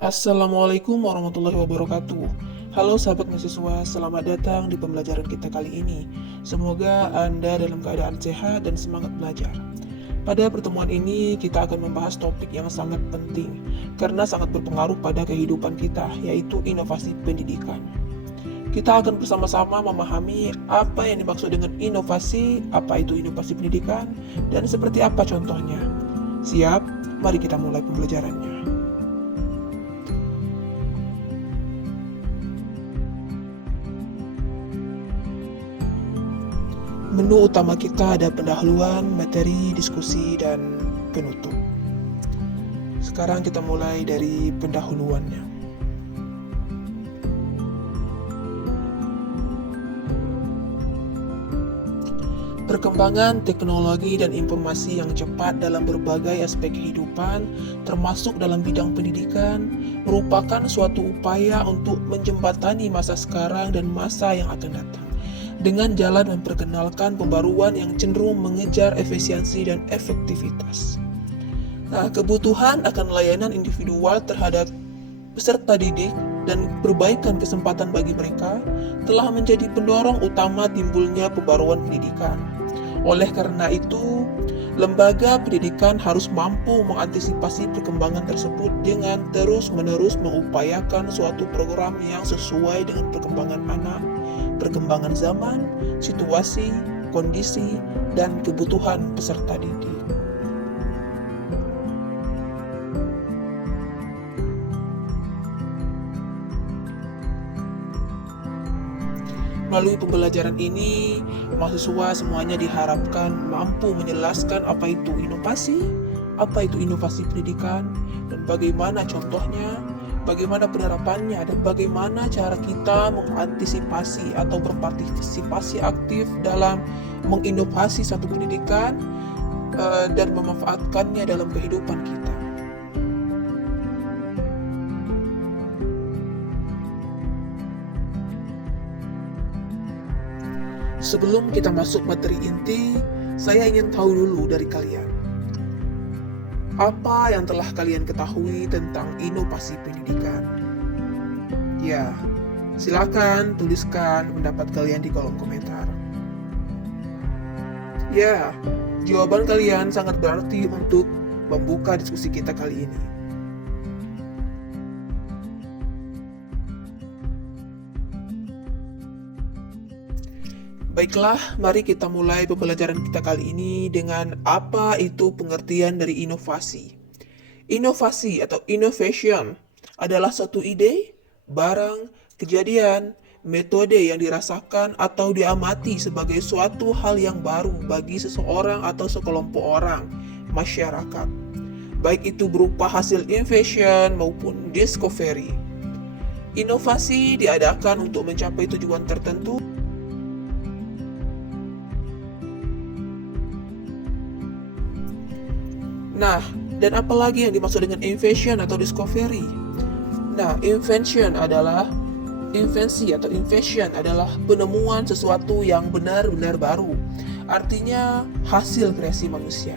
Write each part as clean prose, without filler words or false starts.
Assalamualaikum warahmatullahi wabarakatuh. Halo sahabat mahasiswa, selamat datang di pembelajaran kita kali ini. Semoga Anda dalam keadaan sehat dan semangat belajar. Pada pertemuan ini kita akan membahas topik yang sangat penting karena sangat berpengaruh pada kehidupan kita, yaitu inovasi pendidikan. Kita akan bersama-sama memahami apa yang dimaksud dengan inovasi, apa itu inovasi pendidikan, dan seperti apa contohnya. Siap? Mari kita mulai pembelajarannya. Menu utama kita ada pendahuluan, materi, diskusi, dan penutup. Sekarang kita mulai dari pendahuluannya. Perkembangan teknologi dan informasi yang cepat dalam berbagai aspek kehidupan, termasuk dalam bidang pendidikan, merupakan suatu upaya untuk menjembatani masa sekarang dan masa yang akan datang, dengan jalan memperkenalkan pembaruan yang cenderung mengejar efisiensi dan efektivitas. Kebutuhan akan layanan individual terhadap peserta didik dan perbaikan kesempatan bagi mereka telah menjadi pendorong utama timbulnya pembaruan pendidikan. Oleh karena itu, lembaga pendidikan harus mampu mengantisipasi perkembangan tersebut dengan terus-menerus mengupayakan suatu program yang sesuai dengan perkembangan anak, perkembangan zaman, situasi, kondisi, dan kebutuhan peserta didik. Melalui pembelajaran ini, mahasiswa semuanya diharapkan mampu menjelaskan apa itu inovasi pendidikan, dan bagaimana contohnya, bagaimana penerapannya, dan bagaimana cara kita mengantisipasi atau berpartisipasi aktif dalam menginovasi satu pendidikan dan memanfaatkannya dalam kehidupan kita. Sebelum kita masuk materi inti, saya ingin tahu dulu dari kalian. Apa yang telah kalian ketahui tentang inovasi pendidikan? Ya, silakan tuliskan pendapat kalian di kolom komentar. Ya, jawaban kalian sangat berarti untuk membuka diskusi kita kali ini. Baiklah, mari kita mulai pembelajaran kita kali ini dengan apa itu pengertian dari inovasi. Inovasi atau innovation adalah suatu ide, barang, kejadian, metode yang dirasakan atau diamati sebagai suatu hal yang baru bagi seseorang atau sekelompok orang, masyarakat. Baik itu berupa hasil invention maupun discovery. Inovasi diadakan untuk mencapai tujuan tertentu. Dan apalagi yang dimaksud dengan invention atau discovery? Invention adalah penemuan sesuatu yang benar-benar baru. Artinya hasil kreasi manusia.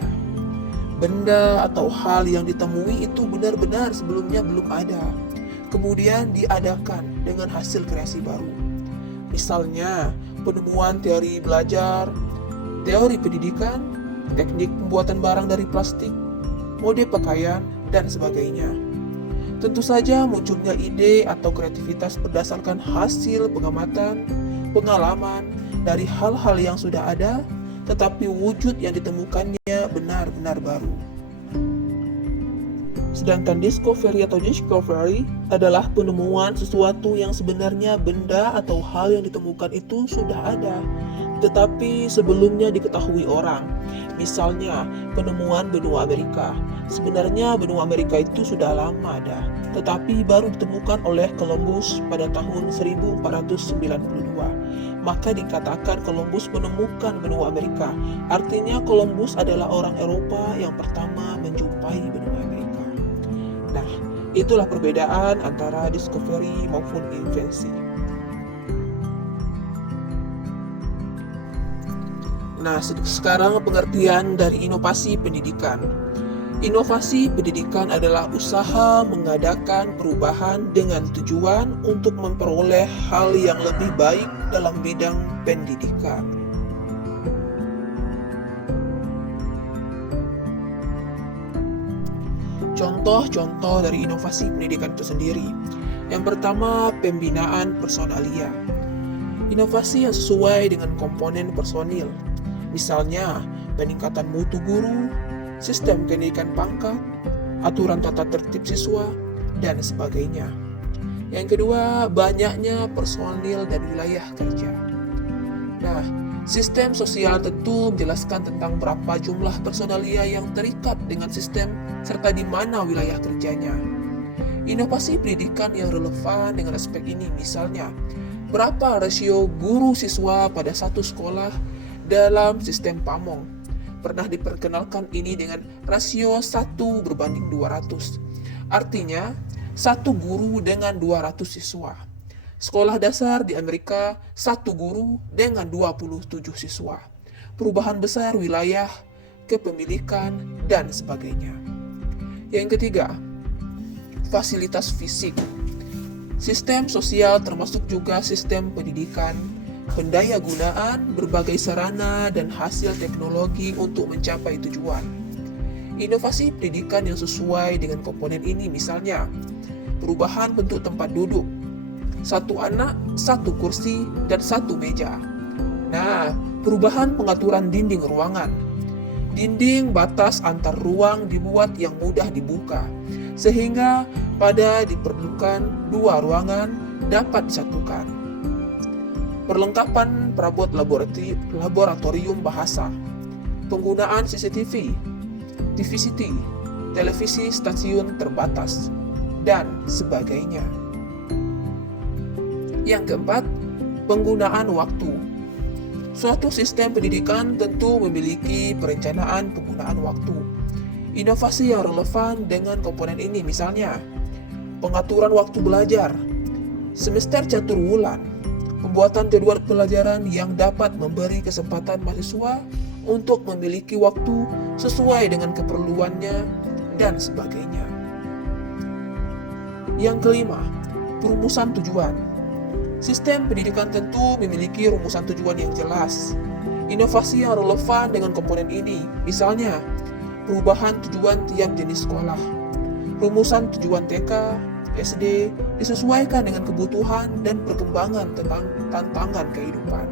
Benda atau hal yang ditemui itu benar-benar sebelumnya belum ada, kemudian diadakan dengan hasil kreasi baru. Misalnya, penemuan teori belajar, teori pendidikan, teknik pembuatan barang dari plastik, mode pakaian, dan sebagainya. Tentu saja munculnya ide atau kreativitas berdasarkan hasil pengamatan, pengalaman dari hal-hal yang sudah ada, tetapi wujud yang ditemukannya benar-benar baru. Sedangkan discovery adalah penemuan sesuatu yang sebenarnya benda atau hal yang ditemukan itu sudah ada, tetapi sebelumnya diketahui orang. Misalnya, penemuan benua Amerika. Sebenarnya benua Amerika itu sudah lama ada, tetapi baru ditemukan oleh Columbus pada tahun 1492. Maka dikatakan Columbus menemukan benua Amerika. Artinya Columbus adalah orang Eropa yang pertama menjumpai benua Amerika. Itulah perbedaan antara discovery maupun invensi. Sekarang pengertian dari inovasi pendidikan. Inovasi pendidikan adalah usaha mengadakan perubahan dengan tujuan untuk memperoleh hal yang lebih baik dalam bidang pendidikan. Contoh-contoh dari inovasi pendidikan itu sendiri. Yang pertama, pembinaan personalia. Inovasi yang sesuai dengan komponen personil. Misalnya, peningkatan mutu guru, sistem kenaikan pangkat, aturan tata tertib siswa, dan sebagainya. Yang kedua, banyaknya personil dan wilayah kerja. Nah, sistem sosial tentu menjelaskan tentang berapa jumlah personalia yang terikat dengan sistem serta di mana wilayah kerjanya. Inovasi pendidikan yang relevan dengan aspek ini misalnya, berapa rasio guru siswa pada satu sekolah dalam sistem Pamong. Pernah diperkenalkan ini dengan rasio 1:200. Artinya, satu guru dengan 200 siswa. Sekolah dasar di Amerika, satu guru dengan 27 siswa. Perubahan besar wilayah, kepemilikan, dan sebagainya. Yang ketiga, fasilitas fisik. Sistem sosial termasuk juga sistem pendidikan, pendaya gunaan, berbagai sarana, dan hasil teknologi untuk mencapai tujuan. Inovasi pendidikan yang sesuai dengan komponen ini misalnya, perubahan bentuk tempat duduk, satu anak, satu kursi, dan satu meja. Nah, perubahan pengaturan dinding ruangan. Dinding batas antar ruang dibuat yang mudah dibuka, sehingga pada diperlukan dua ruangan dapat disatukan. Perlengkapan perabot laboratorium bahasa, penggunaan CCTV, TVCT, televisi stasiun terbatas, dan sebagainya. Yang keempat, penggunaan waktu. Suatu sistem pendidikan tentu memiliki perencanaan penggunaan waktu. Inovasi yang relevan dengan komponen ini misalnya, pengaturan waktu belajar, semester catur wulan, pembuatan jadwal pelajaran yang dapat memberi kesempatan mahasiswa untuk memiliki waktu sesuai dengan keperluannya, dan sebagainya. Yang kelima, perumusan tujuan. Sistem pendidikan tentu memiliki rumusan tujuan yang jelas. Inovasi yang relevan dengan komponen ini, misalnya, perubahan tujuan tiap jenis sekolah. Rumusan tujuan TK, SD disesuaikan dengan kebutuhan dan perkembangan tentang tantangan kehidupan.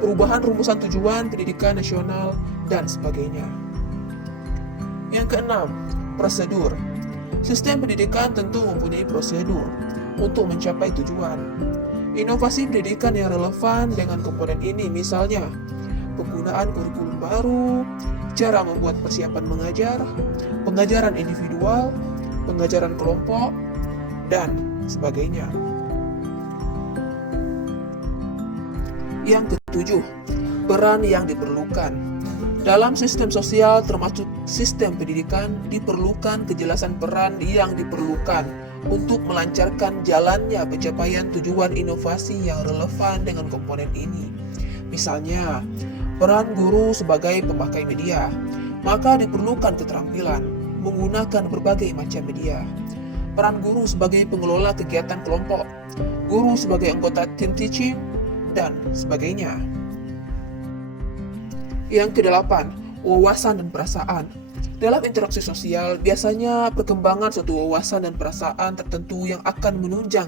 Perubahan rumusan tujuan pendidikan nasional, dan sebagainya. Yang keenam, prosedur. Sistem pendidikan tentu mempunyai prosedur untuk mencapai tujuan. Inovasi pendidikan yang relevan dengan komponen ini misalnya, penggunaan kurikulum baru, cara membuat persiapan mengajar, pengajaran individual, pengajaran kelompok, dan sebagainya. Yang ketujuh, peran yang diperlukan. Dalam sistem sosial termasuk sistem pendidikan diperlukan kejelasan peran yang diperlukan untuk melancarkan jalannya pencapaian tujuan inovasi yang relevan dengan komponen ini. Misalnya, peran guru sebagai pemakai media, maka diperlukan keterampilan menggunakan berbagai macam media. Peran guru sebagai pengelola kegiatan kelompok, guru sebagai anggota team teaching, dan sebagainya. Yang kedelapan, wawasan dan perasaan. Dalam interaksi sosial, biasanya perkembangan suatu wawasan dan perasaan tertentu yang akan menunjang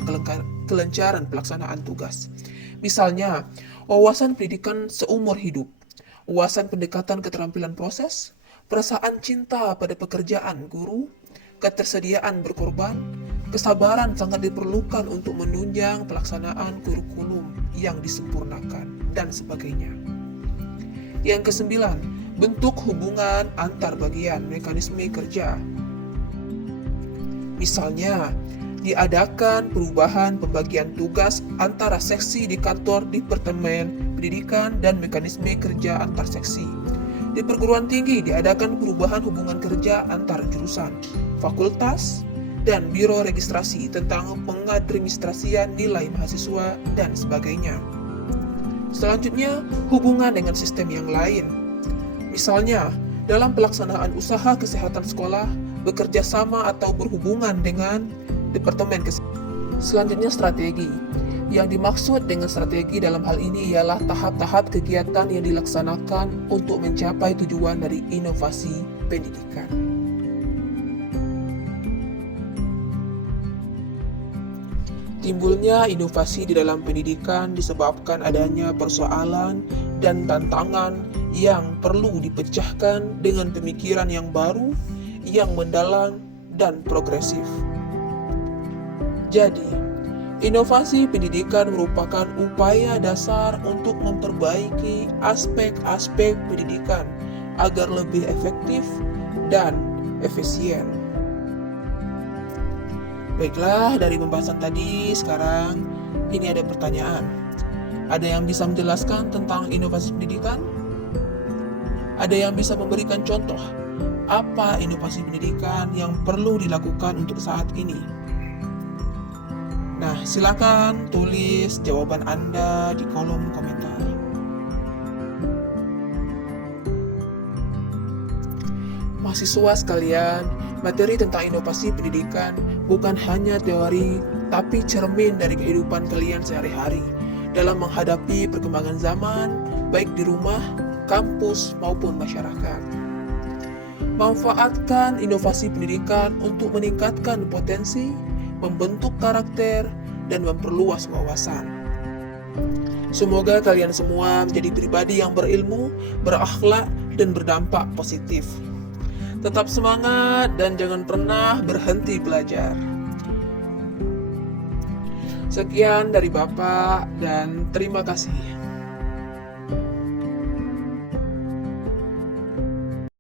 kelancaran pelaksanaan tugas. Misalnya, wawasan pendidikan seumur hidup, wawasan pendekatan keterampilan proses, perasaan cinta pada pekerjaan guru, ketersediaan berkorban, kesabaran sangat diperlukan untuk menunjang pelaksanaan kurikulum yang disempurnakan, dan sebagainya. Yang kesembilan, bentuk hubungan antar bagian mekanisme kerja. Misalnya, diadakan perubahan pembagian tugas antara seksi di kantor departemen pendidikan dan mekanisme kerja antar seksi. Di perguruan tinggi diadakan perubahan hubungan kerja antar jurusan, fakultas, dan biro registrasi tentang pengadministrasian nilai mahasiswa, dan sebagainya. Selanjutnya, hubungan dengan sistem yang lain. Misalnya, Dalam pelaksanaan usaha kesehatan sekolah, bekerja sama atau berhubungan dengan Departemen Kesehatan. Selanjutnya strategi. Yang dimaksud dengan strategi dalam hal ini ialah tahap-tahap kegiatan yang dilaksanakan untuk mencapai tujuan dari inovasi pendidikan. Timbulnya inovasi di dalam pendidikan disebabkan adanya persoalan dan tantangan yang perlu dipecahkan dengan pemikiran yang baru, yang mendalam, dan progresif. Jadi, inovasi pendidikan merupakan upaya dasar untuk memperbaiki aspek-aspek pendidikan agar lebih efektif dan efisien. Baiklah, dari pembahasan tadi, sekarang ini ada pertanyaan. Ada yang bisa menjelaskan tentang inovasi pendidikan? Ada yang bisa memberikan contoh apa inovasi pendidikan yang perlu dilakukan untuk saat ini? Nah, silakan tulis jawaban Anda di kolom komentar. Mahasiswa sekalian, materi tentang inovasi pendidikan bukan hanya teori, tapi cermin dari kehidupan kalian sehari-hari dalam menghadapi perkembangan zaman, baik di rumah, kampus, maupun masyarakat. Manfaatkan inovasi pendidikan untuk meningkatkan potensi, membentuk karakter, dan memperluas wawasan. Semoga kalian semua menjadi pribadi yang berilmu, berakhlak, dan berdampak positif. Tetap semangat dan jangan pernah berhenti belajar. Sekian dari Bapak dan terima kasih.